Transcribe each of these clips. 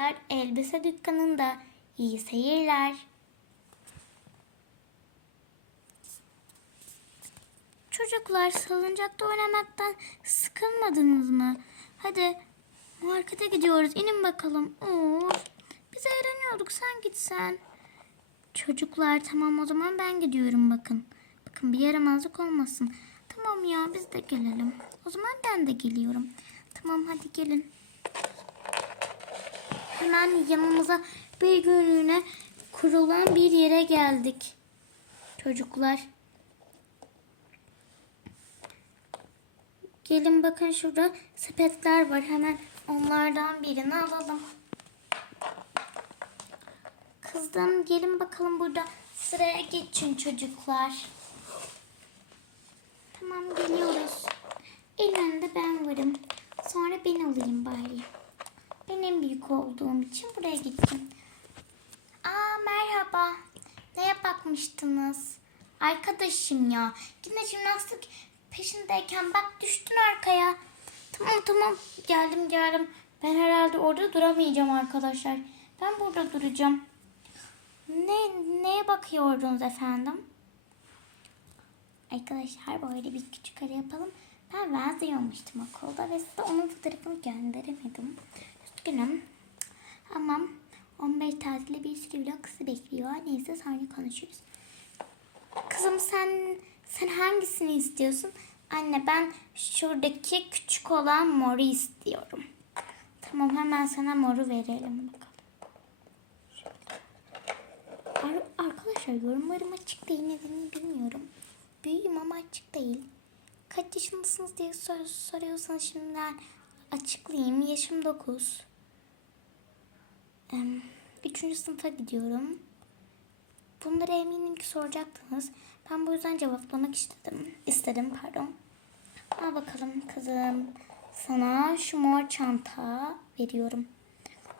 arkadaşlar. Elbise dükkanında iyi seyirler. Çocuklar salıncakta oynamaktan sıkılmadınız mı? Hadi markete gidiyoruz. İnin bakalım. Of, biz eğleniyorduk. Sen gitsen. Çocuklar tamam o zaman ben gidiyorum bakın. Bakın bir yaramazlık olmasın. Tamam ya biz de gelelim. O zaman ben de geliyorum. Tamam hadi gelin. Hemen yanımıza bir günlüğüne kurulan bir yere geldik. Çocuklar. Gelin bakın şurada sepetler var. Hemen onlardan birini alalım. Kızdım gelin bakalım burada sıraya geçin çocuklar. Tamam geliyoruz. En önde ben varım. Sonra ben alayım bari. En büyük olduğum için buraya gittim. Aa merhaba. Neye bakmıştınız? Arkadaşım ya. Yine jimnastik peşindeyken bak düştün arkaya. Tamam tamam geldim geldim. Ben herhalde orada duramayacağım arkadaşlar. Ben burada duracağım. Ne neye bakıyordunuz efendim? Arkadaşlar böyle bir küçük ara yapalım. Ben Wednesday olmuştum okulda ve size onun fotoğrafını gönderemedim. Üzgünüm. Ama 15 tatilde bir sürü vlog kızı bekliyor. Neyse sonra konuşuruz. Kızım sen sen hangisini istiyorsun? Anne ben şuradaki küçük olan moru istiyorum. Tamam hemen sana moru verelim bakalım. Ar- arkadaşlar yorumlarım açık değil nedenini bilmiyorum. Büyüğüm ama açık değil. Kaç yaşındasınız diye sor- soruyorsanız şimdiden açıklayayım. Yaşım 9. Üçüncü sınıfa gidiyorum. Bunları eminim ki soracaktınız. Ben bu yüzden cevaplamak istedim. İstedim pardon. Al bakalım kızım. Sana şu mor çanta veriyorum.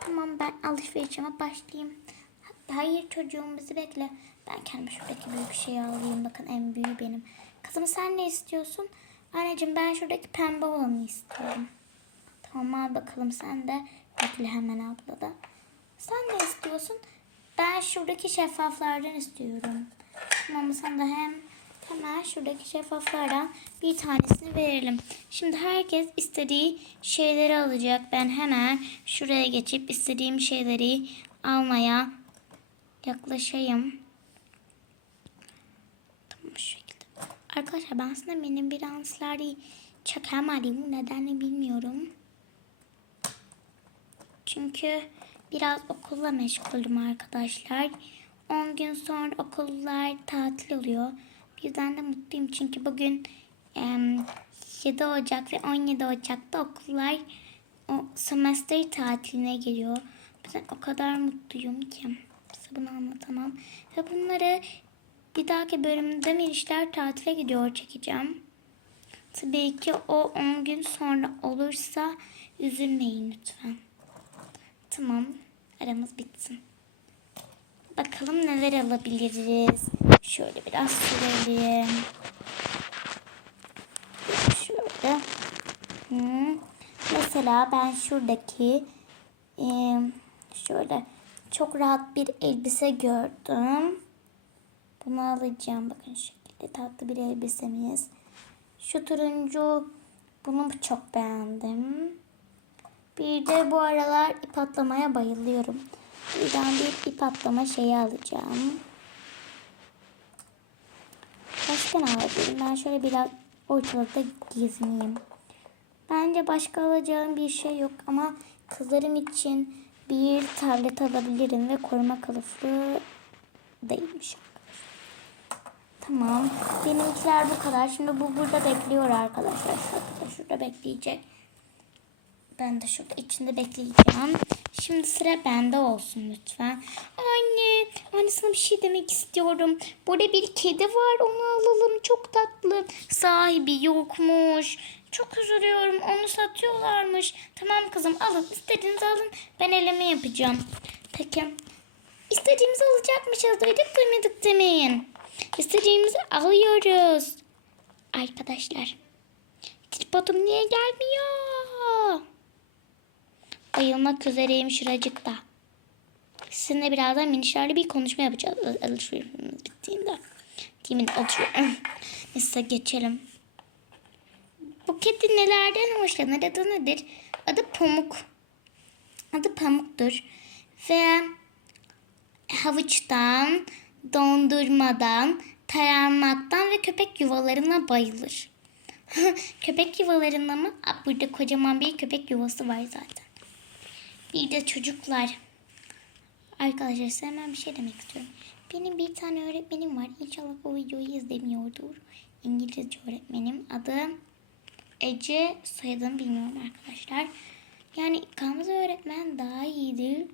Tamam ben alışverişime başlayayım. Hayır çocuğum bizi bekle. Ben kendime şuradaki büyük şeyi alayım. Bakın en büyüğü benim. Kızım sen ne istiyorsun? Anneciğim ben şuradaki pembe olanı istiyorum. Tamam al bakalım sen de. Bekle hemen ablada. Sen ne istiyorsun? Ben şuradaki şeffaflardan istiyorum. Tamam sen de hem hemen şuradaki şeffaflardan bir tanesini verelim. Şimdi herkes istediği şeyleri alacak. Ben hemen şuraya geçip istediğim şeyleri almaya yaklaşayım. Tamam şu şekilde. Arkadaşlar ben aslında benim bir ansları çekemedim. Nedenini bilmiyorum. Çünkü biraz okulla meşguldüm arkadaşlar. 10 gün sonra okullar tatil oluyor. Bizden de mutluyum çünkü bugün em, 7 Ocak ve 17 Ocak'ta okullar o semester tatiline geliyor. Ben o kadar mutluyum ki size bunu anlatamam. Ve bunları bir dahaki bölümde Melişler tatile gidiyor çekeceğim. Tabii ki o 10 gün sonra olursa üzülmeyin lütfen. Tamam. Aramız bitsin. Bakalım neler alabiliriz. Şöyle biraz sürelim. Şöyle. Hı. Mesela ben şuradaki e, şöyle çok rahat bir elbise gördüm. Bunu alacağım. Bakın şekilde tatlı bir elbisemiz. Şu turuncu bunu çok beğendim. Bir de bu aralar ip atlamaya bayılıyorum. Buradan bir ip atlama şeyi alacağım. Başka ne alabilirim? Ben şöyle biraz ortalıkta gezineyim. Bence başka alacağım bir şey yok ama kızlarım için bir tablet alabilirim ve koruma kılıfı değilmiş. Tamam. Benimkiler bu kadar. Şimdi bu burada bekliyor arkadaşlar. Şurada, şurada bekleyecek. Ben de şurada içinde bekleyeceğim. Şimdi sıra bende olsun lütfen. Anne, anne sana bir şey demek istiyorum. Burada bir kedi var onu alalım. Çok tatlı. Sahibi yokmuş. Çok üzülüyorum. Onu satıyorlarmış. Tamam kızım alın. İstediğinizi alın. Ben eleme yapacağım. Peki. İstediğimizi alacakmışız. Duyduk duymadık demeyin. İstediğimizi alıyoruz. Arkadaşlar. Tripodum niye gelmiyor? Bayılmak üzereyim şuracıkta. Sizinle birazdan minişlerle bir konuşma yapacağız al- alışverişimiz bittiğinde. Kimin atıyorum. Neyse geçelim. Bu kedi nelerden hoşlanır? Adı nedir? Adı Pamuk. Adı Pamuk'tur. Ve havuçtan, dondurmadan, taranmaktan ve köpek yuvalarına bayılır. köpek yuvalarında mı? Burada kocaman bir köpek yuvası var zaten. Bir de çocuklar. Arkadaşlar size hemen bir şey demek istiyorum. Benim bir tane öğretmenim var. İnşallah o videoyu izlemiyordur. İngilizce öğretmenim. Adı Ece. Soyadını bilmiyorum arkadaşlar. Yani Gamze öğretmen daha iyidir.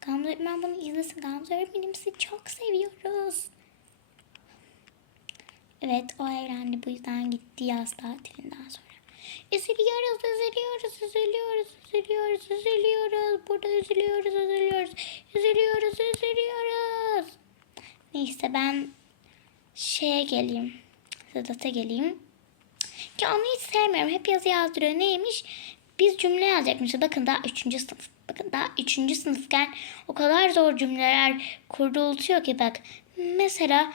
Gamze öğretmen bunu izlesin. Gamze öğretmenimizi çok seviyoruz. Evet o evlendi bu yüzden gitti yaz tatilinden sonra. Üzülüyoruz, üzülüyoruz, üzülüyoruz, üzülüyoruz, üzülüyoruz. Burada üzülüyoruz, üzülüyoruz, üzülüyoruz, üzülüyoruz. Neyse ben şeye geleyim. Sedat'a geleyim. Ki onu hiç sevmiyorum. Hep yazı yazdırıyor. Neymiş? Biz cümle yazacakmışız. Bakın daha üçüncü sınıf. Bakın daha üçüncü sınıfken o kadar zor cümleler kurduğultuyor ki bak. Mesela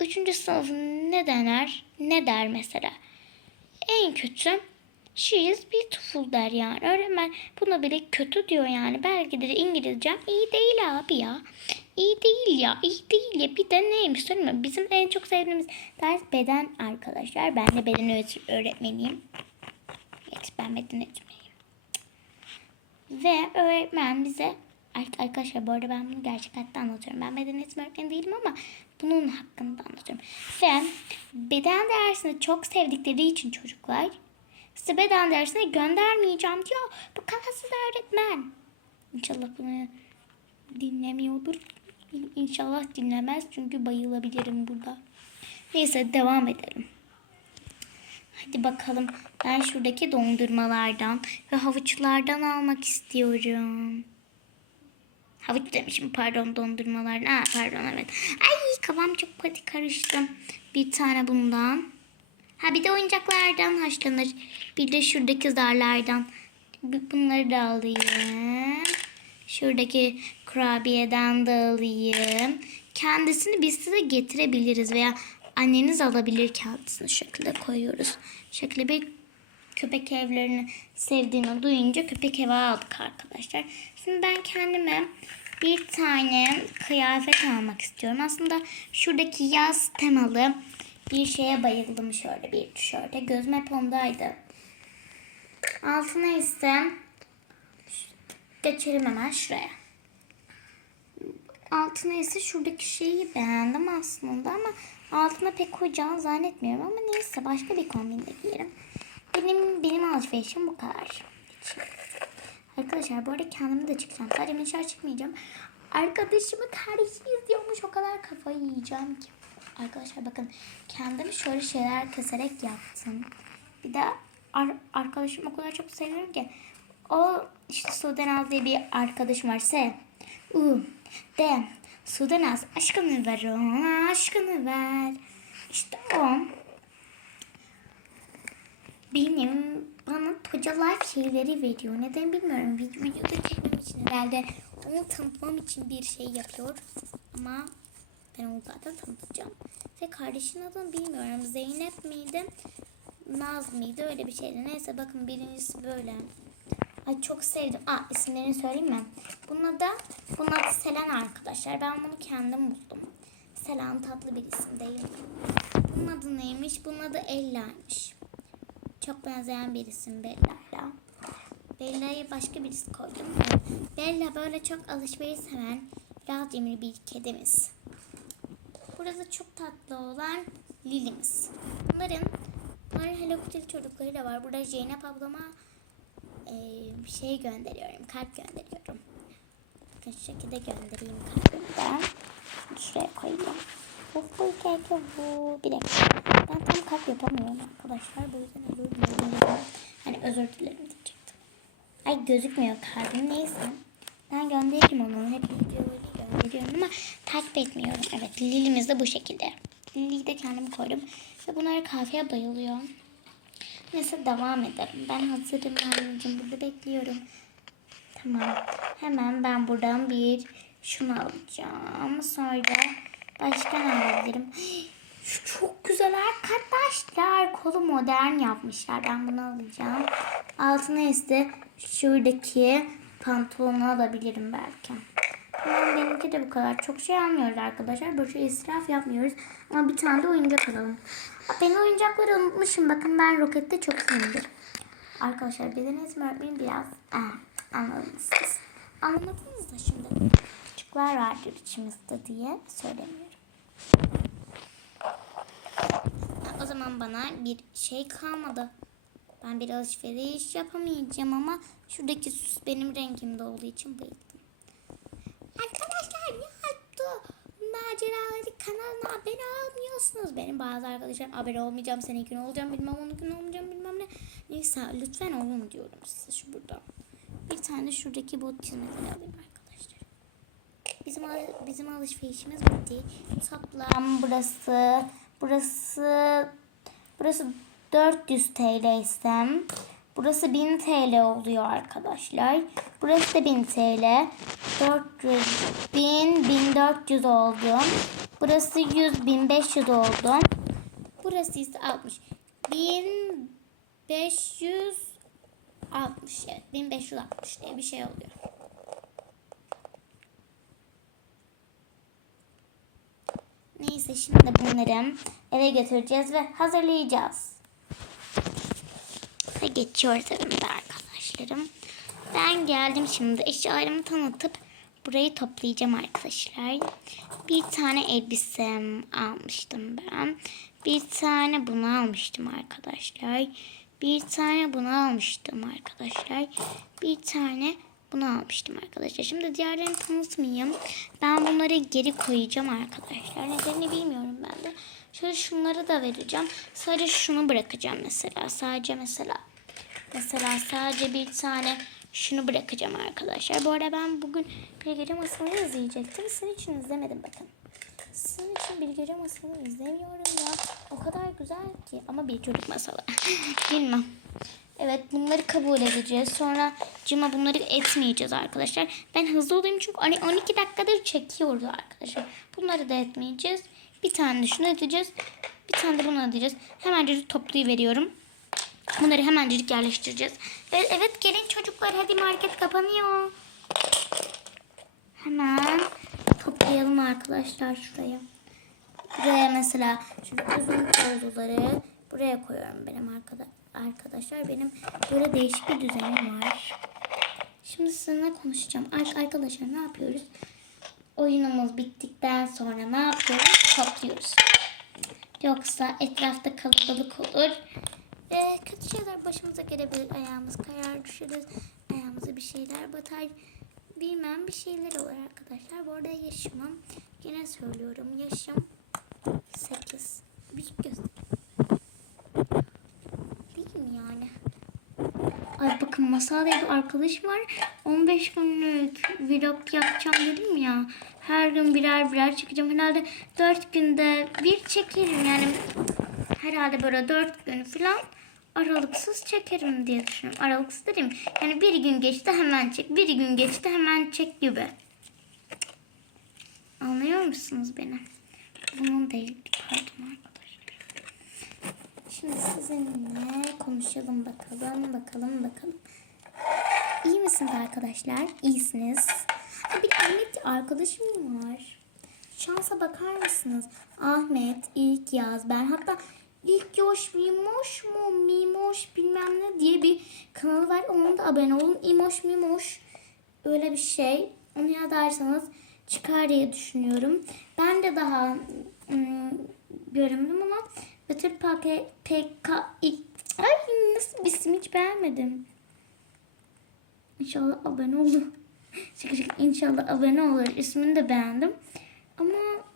üçüncü sınıf ne dener? Ne der mesela? En kötü she is beautiful der yani. Öğretmen buna bile kötü diyor yani. Belki de İngilizcem iyi değil abi ya. İyi değil ya. iyi değil ya. Bir de neymiş söyleyeyim mi? Bizim en çok sevdiğimiz ders beden arkadaşlar. Ben de beden öğret- öğretmeniyim. Evet ben beden öğretmeniyim. Ve öğretmen bize Ar- Arkadaşlar bu arada ben bunu gerçek hayatta anlatıyorum. Ben beden eğitimi öğretmeni değilim ama bunun hakkında anlatıyorum. Ve beden dersini çok sevdikleri için çocuklar sizi beden dersine göndermeyeceğim diyor. Bu kafasız öğretmen. İnşallah bunu dinlemiyordur. İn- İnşallah dinlemez çünkü bayılabilirim burada. Neyse devam edelim. Hadi bakalım. Ben şuradaki dondurmalardan ve havuçlardan almak istiyorum. Havuç demişim pardon dondurmalardan. Aa, pardon evet. Ay kafam çok pati karıştı. Bir tane bundan. Ha bir de oyuncaklardan haşlanır. Bir de şuradaki zarlardan. Bu- Bunları da alayım. Şuradaki kurabiyeden de alayım. Kendisini biz size getirebiliriz veya anneniz alabilir kendisini şekilde koyuyoruz. Şekilde bir köpek evlerini sevdiğini duyunca köpek evi aldık arkadaşlar. Şimdi ben kendime bir tane kıyafet almak istiyorum. Aslında şuradaki yaz temalı bir şeye bayıldım şöyle bir tişörte. Gözüm hep ondaydı. Altına ise geçelim hemen şuraya. Altına ise şuradaki şeyi beğendim aslında ama altına pek koyacağını zannetmiyorum ama neyse başka bir kombinle giyerim. Benim benim alışverişim bu kadar. Arkadaşlar bu arada kendimi de çıkacağım. Sadece dışarı çıkmayacağım. Arkadaşımı kardeşi izliyormuş. O kadar kafayı yiyeceğim ki. Arkadaşlar bakın kendimi şöyle şeyler keserek yaptım. Bir de ar- arkadaşım o kadar çok seviyorum ki. O işte Sudenaz diye bir arkadaşım var. S. U. D. Sudenaz aşkını ver ona aşkını ver. İşte o benim bana Toca Life şeyleri veriyor. Neden bilmiyorum. Vid- Videoda çekmem için herhalde onu tanıtmam için bir şey yapıyor. Ama ben onu zaten tanıtacağım. Ve kardeşin adını bilmiyorum. Zeynep miydi? Naz mıydı? Öyle bir şeydi. Neyse bakın birincisi böyle. Ay çok sevdim. Aa isimlerini söyleyeyim mi? Bunun adı, bunun adı Selen arkadaşlar. Ben bunu kendim buldum. Selen tatlı bir isim değil mi? Bunun adı neymiş? Bunun adı Ella'ymış. Çok benzeyen bir isim Bella'yla. Bella'ya başka birisi koydum. Bella böyle çok alışveriş seven biraz cimri bir kedimiz. Burada çok tatlı olan Lili'miz. Bunların, bunların Hello Kitty çocukları da var. Burada Zeynep ablama eee, şey gönderiyorum. Kalp gönderiyorum. Bakın şu şekilde göndereyim kalbimden. Şuraya koyayım. Of bu hikaye bu. Bir dakika. Ben tam kalp yapamıyorum arkadaşlar. Bu yüzden özür dilerim. Hani özür dilerim diyecektim. Ay gözükmüyor kalbim. Neyse. Ben gönderirim onu. Hep videoyu gönderiyorum ama takip etmiyorum. Evet Lilimiz de bu şekilde. Lili'yi de kendim koydum. Ve bunlar kahveye bayılıyor. Neyse devam edelim. Ben hazırım anneciğim. Burada bekliyorum. Tamam. Hemen ben buradan bir şunu alacağım. Sonra başka ne alabilirim? Şu çok güzel arkadaşlar. Kolu modern yapmışlar. Ben bunu alacağım. Altına ise şuradaki pantolonu alabilirim belki. Tamam benimki de bu kadar. Çok şey almıyoruz arkadaşlar. Böyle şey israf yapmıyoruz. Ama bir tane de oyuncak alalım. Ben oyuncakları unutmuşum. Bakın ben rokette çok iyiyimdir. Arkadaşlar bildiğiniz mi öğretmenim biraz Aa, anladınız siz. Anlamadınız da şimdi. Küçükler vardır içimizde diye söylemiyorum. O zaman bana bir şey kalmadı. Ben bir alışveriş yapamayacağım ama şuradaki süs benim rengimde olduğu için bayıldım. Arkadaşlar ne yaptı? Maceraları kanalına abone olmuyorsunuz. Benim bazı arkadaşlarım abone olmayacağım, seninkin olacağım, bilmem onunkine olmayacağım, bilmem ne. Neyse lütfen olun diyorum size şu burada. Bir tane şuradaki bot çizmesini alayım arkadaşlar. Bizim bizim alışverişimiz bitti. Toplam burası burası burası 400 TL isem. Burası 1000 TL oluyor arkadaşlar. Burası da 1000 TL. 400 1000 1400 oldu. Burası 100 1500 oldu. Burası ise 60. 1560 evet 1560 diye bir şey oluyor. Neyse şimdi bunları eve götüreceğiz ve hazırlayacağız. Ve geçiyoruz evimize arkadaşlarım. Ben geldim şimdi eşyalarımı tanıtıp burayı toplayacağım arkadaşlar. Bir tane elbisem almıştım ben. Bir tane bunu almıştım arkadaşlar. Bir tane bunu almıştım arkadaşlar. Bir tane bunu almıştım arkadaşlar. Şimdi diğerlerini tanıtmayayım. Ben bunları geri koyacağım arkadaşlar. Nedenini bilmiyorum ben de. Şöyle şunları da vereceğim. Sadece şunu bırakacağım mesela. Sadece mesela. Mesela sadece bir tane şunu bırakacağım arkadaşlar. Bu arada ben bugün bir gece masalını izleyecektim. Sizin için izlemedim bakın. Sizin için bir gece masalını izlemiyorum ya. O kadar güzel ki. Ama bir çocuk masalı. Bilmem. Evet bunları kabul edeceğiz. Sonra cima bunları etmeyeceğiz arkadaşlar. Ben hızlı olayım çünkü hani 12 dakikadır çekiyoruz arkadaşlar. Bunları da etmeyeceğiz. Bir tane de şunu edeceğiz. Bir tane de bunu edeceğiz. Hemencecik toplayıveriyorum. Bunları hemencecik yerleştireceğiz. Ve evet gelin çocuklar hadi market kapanıyor. Hemen toplayalım arkadaşlar şuraya. Buraya mesela şöyle uzun kolluları buraya koyuyorum benim arkada arkadaşlar. Benim böyle değişik bir düzenim var. Şimdi sizinle konuşacağım. Ar- Arkadaşlar ne yapıyoruz? Oyunumuz bittikten sonra ne yapıyoruz? Topluyoruz. Yoksa etrafta kalabalık olur. Ee, kötü şeyler başımıza gelebilir. Ayağımız kayar, düşeriz. Ayağımıza bir şeyler batar. Bilmem bir şeyler olur arkadaşlar. Bu arada yaşımım. Yine söylüyorum yaşım 8. Büyük göz. Değil mi yani? Ay bakın Masal diye bir arkadaşım var. 15 günlük vlog yapacağım dedim ya. Her gün birer birer çekeceğim. Herhalde 4 günde bir çekerim yani. Herhalde böyle 4 gün falan aralıksız çekerim diye düşünüyorum. Aralıksız dedim. Yani bir gün geçti hemen çek. Bir gün geçti hemen çek gibi. Anlıyor musunuz beni? Bunun değil. Pardon arkadaşlar. Şimdi sizinle konuşalım bakalım, bakalım, bakalım. İyi misiniz arkadaşlar? İyisiniz. Bir Ahmet arkadaşım var. Şansa bakar mısınız? Ahmet, ilk yaz. Ben hatta ilk yoş mimoş mu mimoş bilmem ne diye bir kanalı var. Onun da abone olun. İmoş mimoş. Öyle bir şey. Onu yazarsanız çıkar diye düşünüyorum. Ben de daha ım, göründüm ama Betül PK, PK Ay nasıl bir isim hiç beğenmedim. İnşallah abone olur. Şaka şaka inşallah abone olur. İsmini de beğendim. Ama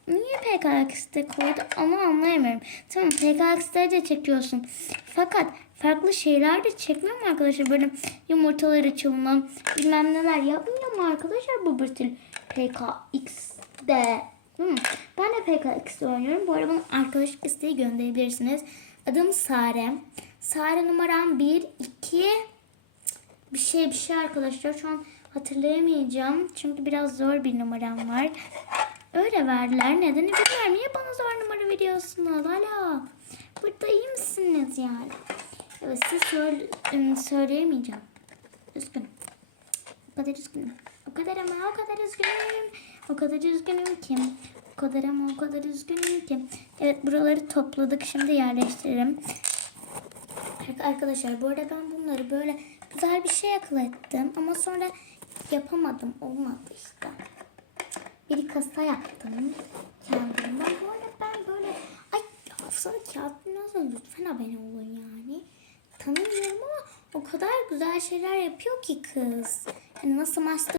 niye PKX'de koydu onu anlayamıyorum. Tamam PKX'de de çekiyorsun. Fakat farklı şeyler de çekmiyor mu arkadaşlar? Böyle yumurtalar açılma bilmem neler yapmıyor mu arkadaşlar bu bir tür PKX'de? Ben de PKX'de oynuyorum. Bu arada bana arkadaşlık isteği gönderebilirsiniz. Adım Sare. Sare numaram 1, 2, bir şey bir şey arkadaşlar. Şu an hatırlayamayacağım. Çünkü biraz zor bir numaram var. Öyle verdiler. Nedeni bilmiyorum. Niye bana zor numara veriyorsunuz? Hala. Burada iyi misiniz yani? Evet size söyle, ım, söyleyemeyeceğim. Üzgünüm. O kadar üzgünüm. O kadar ama o kadar üzgünüm. O kadar üzgünüm ki. O kadar ama o kadar üzgünüm ki. Evet buraları topladık. Şimdi yerleştirelim. Arkadaşlar bu arada ben bunları böyle güzel bir şey akıl ettim. Ama sonra yapamadım. Olmadı işte. Bir kasa yaptım. Kendimden. Bu arada ben böyle... Ay hafızalı kağıt biraz lütfen abone olun yani. Tanımıyorum ama o kadar güzel şeyler yapıyor ki kız. Hani nasıl master